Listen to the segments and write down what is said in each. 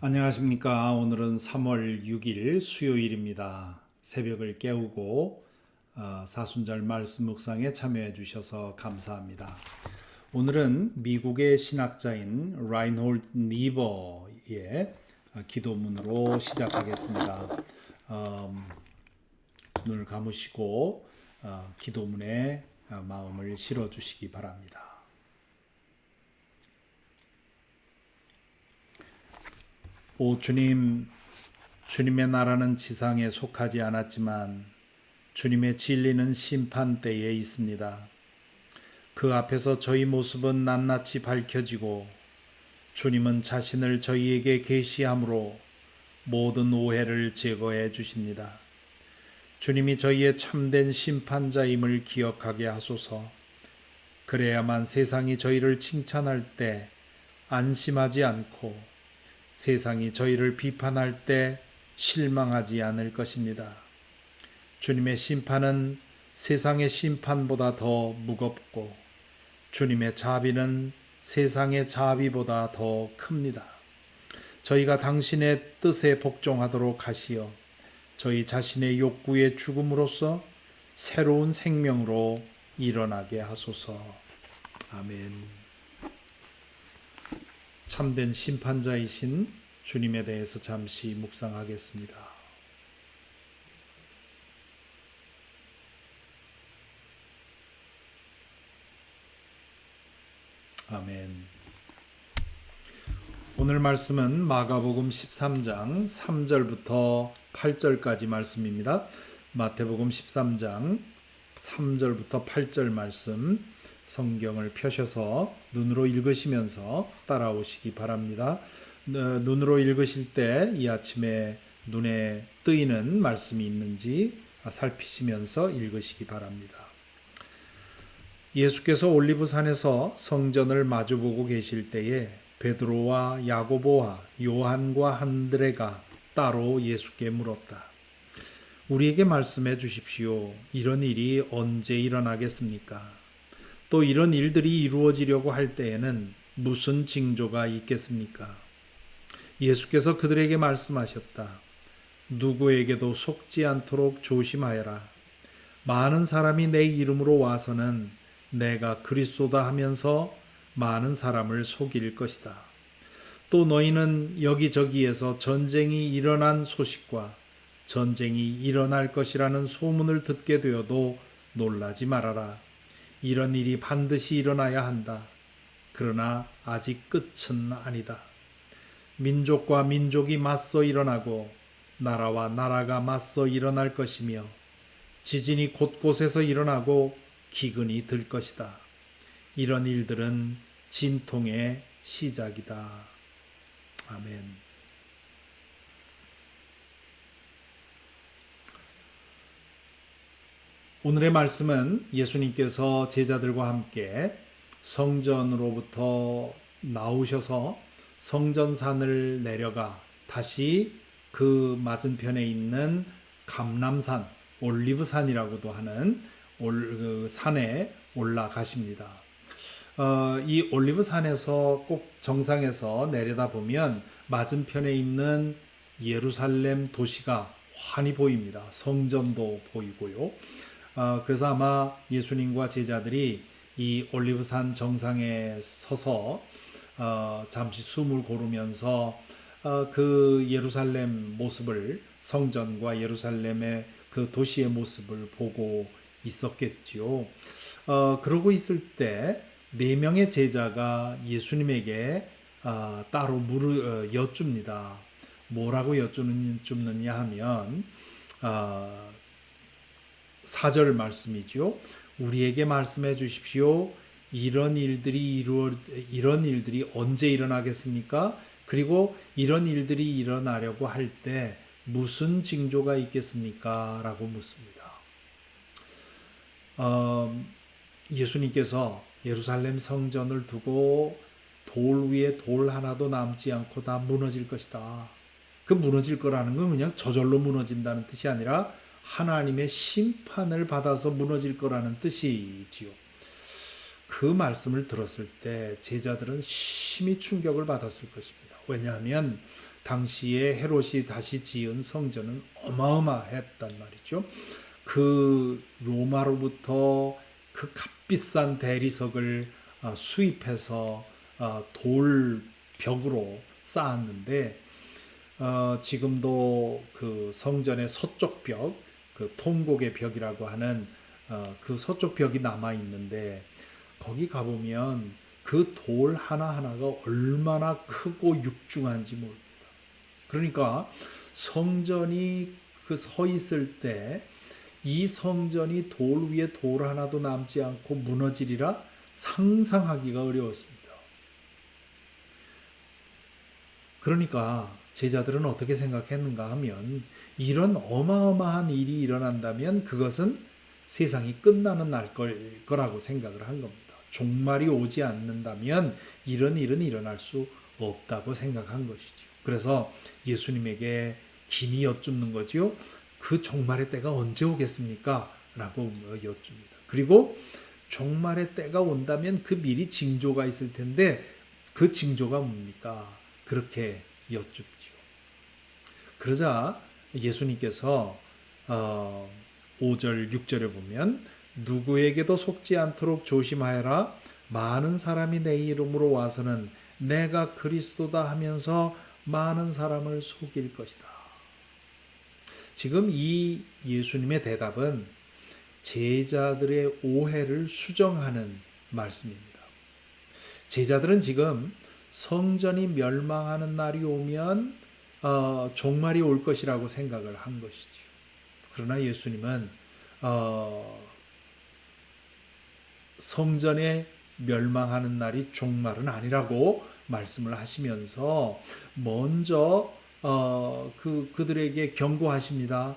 안녕하십니까. 오늘은 3월 6일 수요일입니다. 새벽을 깨우고 사순절 말씀 묵상에 참여해 주셔서 감사합니다. 오늘은 미국의 신학자인 라인홀드 니버의 기도문으로 시작하겠습니다. 눈을 감으시고 기도문에 마음을 실어 주시기 바랍니다. 오 주님, 주님의 나라는 지상에 속하지 않았지만 주님의 진리는 심판대에 있습니다. 그 앞에서 저희 모습은 낱낱이 밝혀지고 주님은 자신을 저희에게 계시함으로 모든 오해를 제거해 주십니다. 주님이 저희의 참된 심판자임을 기억하게 하소서. 그래야만 세상이 저희를 칭찬할 때 안심하지 않고 세상이 저희를 비판할 때 실망하지 않을 것입니다. 주님의 심판은 세상의 심판보다 더 무겁고 주님의 자비는 세상의 자비보다 더 큽니다. 저희가 당신의 뜻에 복종하도록 하시어 저희 자신의 욕구의 죽음으로써 새로운 생명으로 일어나게 하소서. 아멘. 참된 심판자이신 주님에 대해서 잠시 묵상하겠습니다. 아멘. 오늘 말씀은 마가복음 13장 3절부터 8절까지 말씀입니다. 마태복음 13장 3절부터 8절 말씀 성경을 펴셔서 눈으로 읽으시면서 따라오시기 바랍니다. 눈으로 읽으실 때 이 아침에 눈에 뜨이는 말씀이 있는지 살피시면서 읽으시기 바랍니다. 예수께서 올리브산에서 성전을 마주보고 계실 때에 베드로와 야고보와 요한과 한드레가 따로 예수께 물었다. 우리에게 말씀해 주십시오. 이런 일이 언제 일어나겠습니까? 또 이런 일들이 이루어지려고 할 때에는 무슨 징조가 있겠습니까? 예수께서 그들에게 말씀하셨다. 누구에게도 속지 않도록 조심하여라. 많은 사람이 내 이름으로 와서는 내가 그리스도다 하면서 많은 사람을 속일 것이다. 또 너희는 여기저기에서 전쟁이 일어난 소식과 전쟁이 일어날 것이라는 소문을 듣게 되어도 놀라지 말아라. 이런 일이 반드시 일어나야 한다. 그러나 아직 끝은 아니다. 민족과 민족이 맞서 일어나고 나라와 나라가 맞서 일어날 것이며 지진이 곳곳에서 일어나고 기근이 들 것이다. 이런 일들은 진통의 시작이다. 아멘. 오늘의 말씀은 예수님께서 제자들과 함께 성전으로부터 나오셔서 성전산을 내려가 다시 그 맞은편에 있는 감람산, 올리브산이라고도 하는 그 산에 올라가십니다. 이 올리브산에서 꼭 정상에서 내려다보면 맞은편에 있는 예루살렘 도시가 환히 보입니다. 성전도 보이고요. 그래서 아마 예수님과 제자들이 이 올리브산 정상에 서서 잠시 숨을 고르면서 그 예루살렘 모습을, 성전과 예루살렘의 그 도시의 모습을 보고 있었겠지요. 그러고 있을 때 네 명의 제자가 예수님에게 따로 여쭙니다. 뭐라고 여쭙느냐 하면 4절 말씀이죠. 우리에게 말씀해 주십시오. 이런 일들이 언제 일어나겠습니까? 그리고 이런 일들이 일어나려고 할 때 무슨 징조가 있겠습니까? 라고 묻습니다. 예수님께서 예루살렘 성전을 두고 돌 위에 돌 하나도 남지 않고 다 무너질 것이다. 그 무너질 거라는 건 그냥 저절로 무너진다는 뜻이 아니라 하나님의 심판을 받아서 무너질 거라는 뜻이지요. 그 말씀을 들었을 때 제자들은 심히 충격을 받았을 것입니다. 왜냐하면 당시에 헤롯이 다시 지은 성전은 어마어마했단 말이죠. 그 로마로부터 그 값비싼 대리석을 수입해서 돌 벽으로 쌓았는데 지금도 그 성전의 서쪽 벽, 그 통곡의 벽이라고 하는 그 서쪽 벽이 남아 있는데 거기 가보면 그 돌 하나하나가 얼마나 크고 육중한지 모릅니다. 그러니까 성전이 그 서 있을 때 이 성전이 돌 위에 돌 하나도 남지 않고 무너지리라 상상하기가 어려웠습니다. 그러니까 제자들은 어떻게 생각했는가 하면 이런 어마어마한 일이 일어난다면 그것은 세상이 끝나는 날 거라고 생각을 한 겁니다. 종말이 오지 않는다면 이런 일은 일어날 수 없다고 생각한 것이죠. 그래서 예수님에게 긴히 여쭙는 거죠. 그 종말의 때가 언제 오겠습니까? 라고 여쭙니다. 그리고 종말의 때가 온다면 그 미리 징조가 있을 텐데 그 징조가 뭡니까? 그렇게 여쭙죠. 그러자 예수님께서 5절, 6절에 보면 누구에게도 속지 않도록 조심하여라. 많은 사람이 내 이름으로 와서는 내가 그리스도다 하면서 많은 사람을 속일 것이다. 지금 이 예수님의 대답은 제자들의 오해를 수정하는 말씀입니다. 제자들은 지금 성전이 멸망하는 날이 오면 종말이 올 것이라고 생각을 한 것이죠. 그러나 예수님은 성전에 멸망하는 날이 종말은 아니라고 말씀을 하시면서 먼저 그들에게 경고하십니다.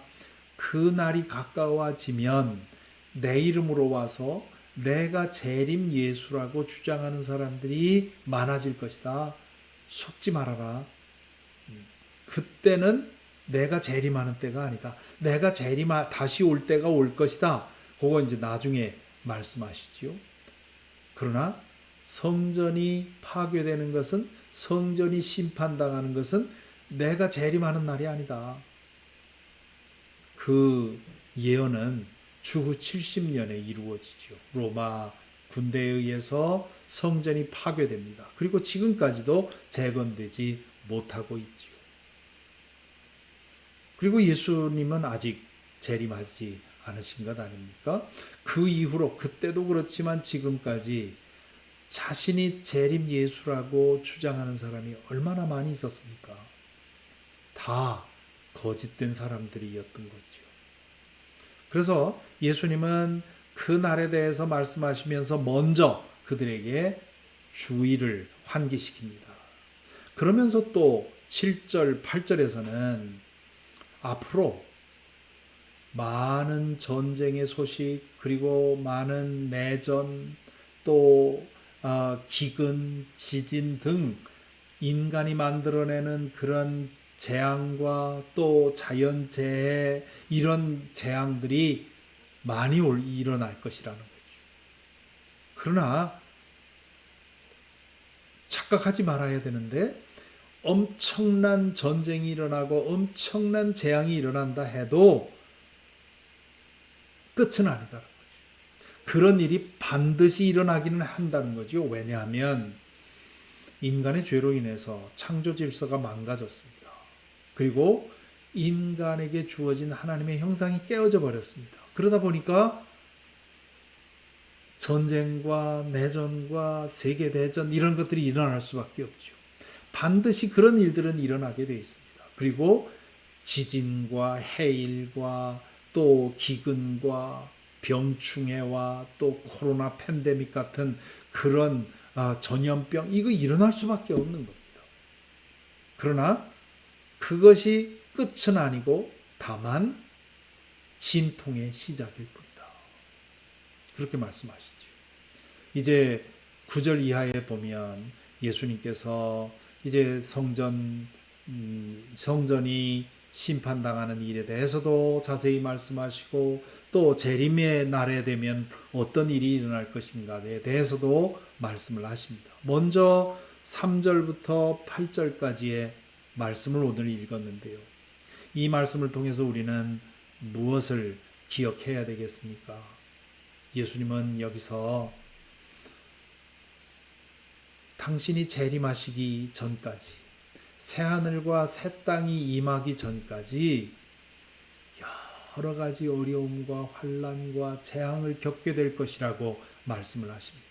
그 날이 가까워지면 내 이름으로 와서 내가 재림 예수라고 주장하는 사람들이 많아질 것이다. 속지 말아라. 그때는 내가 재림하는 때가 아니다. 내가 다시 올 때가 올 것이다. 그거 이제 나중에 말씀하시지요. 그러나 성전이 파괴되는 것은, 성전이 심판당하는 것은 내가 재림하는 날이 아니다. 그 예언은 주후 70년에 이루어지죠. 로마 군대에 의해서 성전이 파괴됩니다. 그리고 지금까지도 재건되지 못하고 있죠. 그리고 예수님은 아직 재림하지 않으신 것 아닙니까? 그 이후로 그때도 그렇지만 지금까지 자신이 재림 예수라고 주장하는 사람이 얼마나 많이 있었습니까? 다 거짓된 사람들이었던 거죠. 그래서 예수님은 그 날에 대해서 말씀하시면서 먼저 그들에게 주의를 환기시킵니다. 그러면서 또 7절, 8절에서는 앞으로 많은 전쟁의 소식, 그리고 많은 내전, 또 기근, 지진 등 인간이 만들어내는 그런 재앙과 또 자연재해, 이런 재앙들이 많이 일어날 것이라는 거죠. 그러나 착각하지 말아야 되는데, 엄청난 전쟁이 일어나고 엄청난 재앙이 일어난다 해도 끝은 아니다라는 거죠. 그런 일이 반드시 일어나기는 한다는 거죠. 왜냐하면 인간의 죄로 인해서 창조 질서가 망가졌습니다. 그리고 인간에게 주어진 하나님의 형상이 깨어져 버렸습니다. 그러다 보니까 전쟁과 내전과 세계대전 이런 것들이 일어날 수밖에 없죠. 반드시 그런 일들은 일어나게 되어 있습니다. 그리고 지진과 해일과 또 기근과 병충해와 또 코로나 팬데믹 같은 그런 전염병, 이거 일어날 수밖에 없는 겁니다. 그러나 그것이 끝은 아니고 다만 진통의 시작일 뿐이다. 그렇게 말씀하시죠. 이제 9절 이하에 보면 예수님께서 이제 성전이 심판당하는 일에 대해서도 자세히 말씀하시고, 또 재림의 날에 되면 어떤 일이 일어날 것인가에 대해서도 말씀을 하십니다. 먼저 3절부터 8절까지의 말씀을 오늘 읽었는데요. 이 말씀을 통해서 우리는 무엇을 기억해야 되겠습니까? 예수님은 여기서 당신이 재림하시기 전까지, 새하늘과 새 땅이 임하기 전까지 여러 가지 어려움과 환난과 재앙을 겪게 될 것이라고 말씀을 하십니다.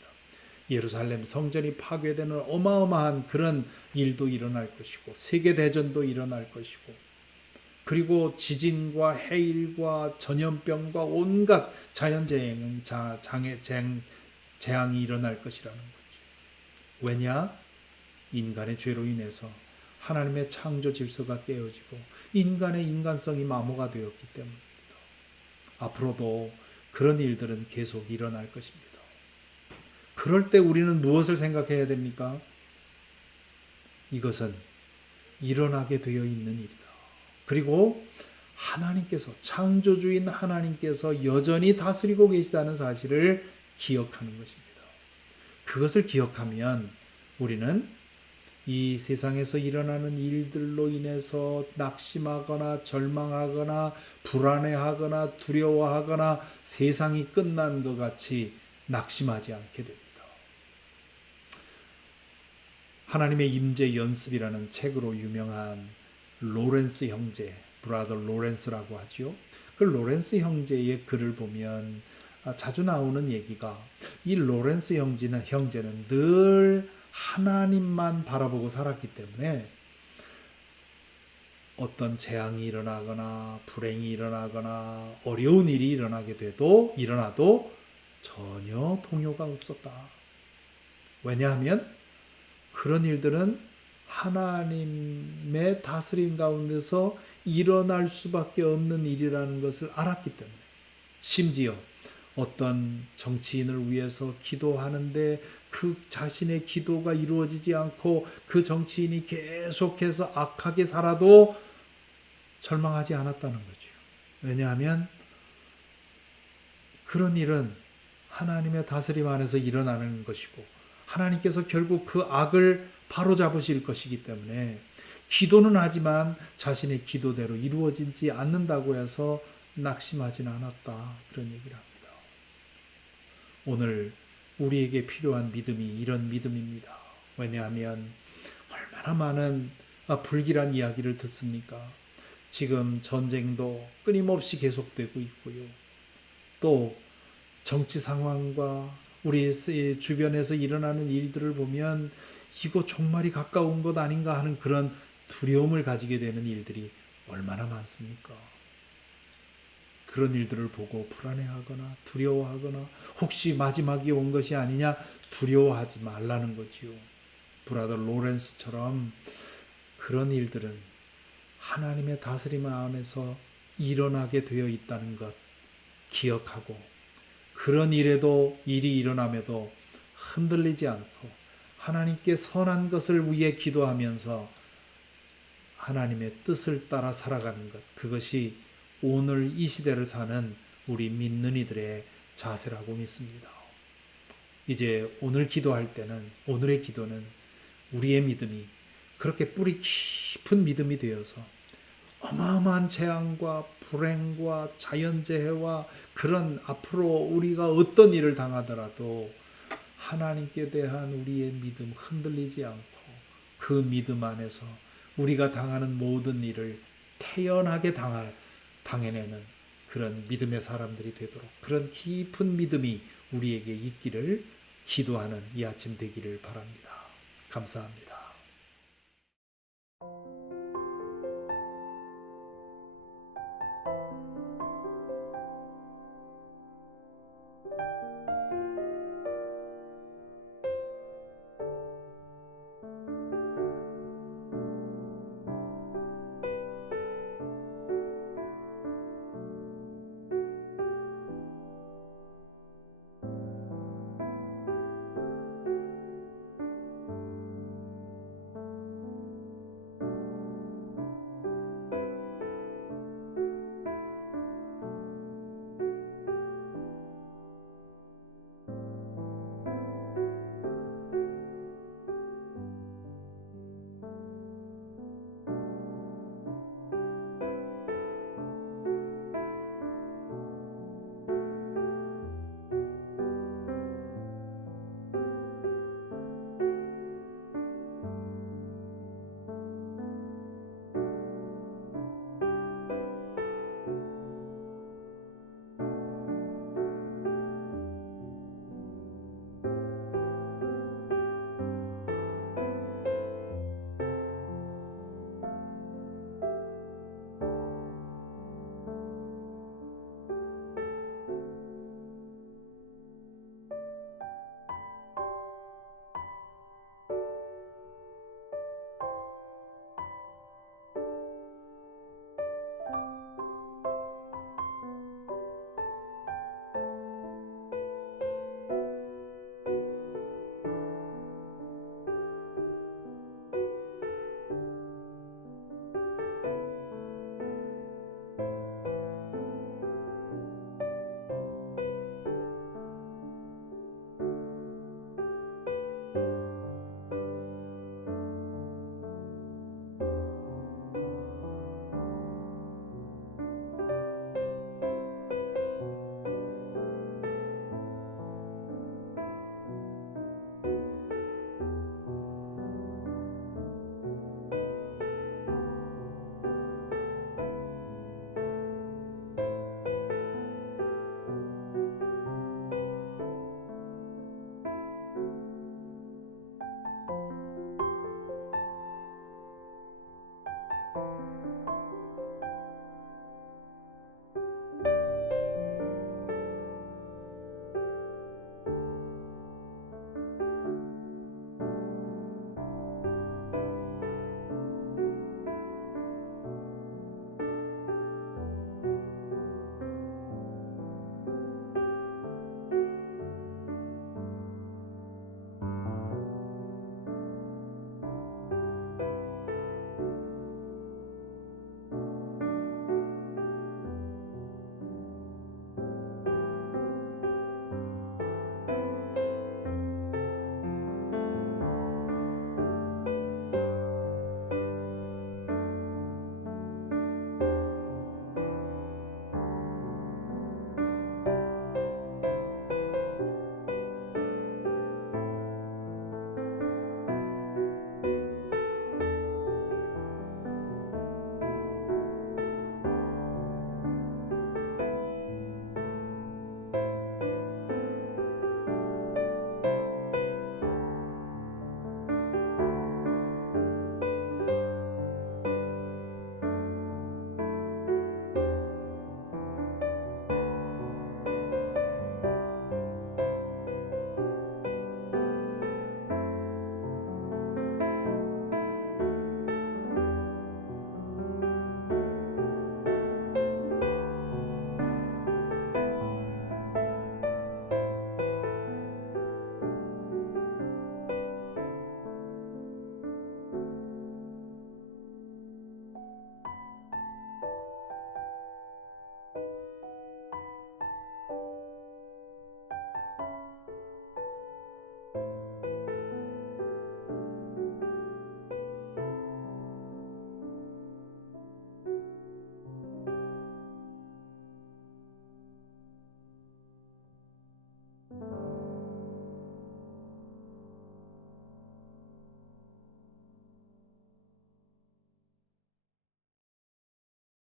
예루살렘 성전이 파괴되는 어마어마한 그런 일도 일어날 것이고, 세계대전도 일어날 것이고, 그리고 지진과 해일과 전염병과 온갖 자연재앙이 일어날 것이라는 거죠. 왜냐? 인간의 죄로 인해서 하나님의 창조 질서가 깨어지고 인간의 인간성이 마모가 되었기 때문입니다. 앞으로도 그런 일들은 계속 일어날 것입니다. 그럴 때 우리는 무엇을 생각해야 됩니까? 이것은 일어나게 되어 있는 일이다. 그리고 하나님께서, 창조주인 하나님께서 여전히 다스리고 계시다는 사실을 기억하는 것입니다. 그것을 기억하면 우리는 이 세상에서 일어나는 일들로 인해서 낙심하거나 절망하거나 불안해하거나 두려워하거나 세상이 끝난 것 같이 낙심하지 않게 됩니다. 하나님의 임재 연습이라는 책으로 유명한 로렌스 형제, 브라더 로렌스라고 하죠. 그 로렌스 형제의 글을 보면 자주 나오는 얘기가, 이 로렌스 형제는 늘 하나님만 바라보고 살았기 때문에 어떤 재앙이 일어나거나 불행이 일어나거나 어려운 일이 일어나도 전혀 동요가 없었다. 왜냐하면 그런 일들은 하나님의 다스림 가운데서 일어날 수밖에 없는 일이라는 것을 알았기 때문에, 심지어 어떤 정치인을 위해서 기도하는데 그 자신의 기도가 이루어지지 않고 그 정치인이 계속해서 악하게 살아도 절망하지 않았다는 거죠. 왜냐하면 그런 일은 하나님의 다스림 안에서 일어나는 것이고 하나님께서 결국 그 악을 바로잡으실 것이기 때문에 기도는 하지만 자신의 기도대로 이루어지지 않는다고 해서 낙심하지는 않았다. 그런 얘기를 합니다. 오늘 우리에게 필요한 믿음이 이런 믿음입니다. 왜냐하면 얼마나 많은 불길한 이야기를 듣습니까? 지금 전쟁도 끊임없이 계속되고 있고요. 또 정치 상황과 우리 주변에서 일어나는 일들을 보면 이거 종말이 가까운 것 아닌가 하는 그런 두려움을 가지게 되는 일들이 얼마나 많습니까? 그런 일들을 보고 불안해하거나 두려워하거나 혹시 마지막이 온 것이 아니냐 두려워하지 말라는 거지요. 브라더 로렌스처럼 그런 일들은 하나님의 다스림 안에서 일어나게 되어 있다는 것 기억하고, 그런 일이 일어남에도 흔들리지 않고 하나님께 선한 것을 위해 기도하면서 하나님의 뜻을 따라 살아가는 것, 그것이 오늘 이 시대를 사는 우리 믿는 이들의 자세라고 믿습니다. 이제 오늘 기도할 때는, 오늘의 기도는 우리의 믿음이 그렇게 뿌리 깊은 믿음이 되어서 어마어마한 재앙과 불행과 자연재해와 그런 앞으로 우리가 어떤 일을 당하더라도 하나님께 대한 우리의 믿음 흔들리지 않고 그 믿음 안에서 우리가 당하는 모든 일을 태연하게 당해내는 그런 믿음의 사람들이 되도록, 그런 깊은 믿음이 우리에게 있기를 기도하는 이 아침 되기를 바랍니다. 감사합니다.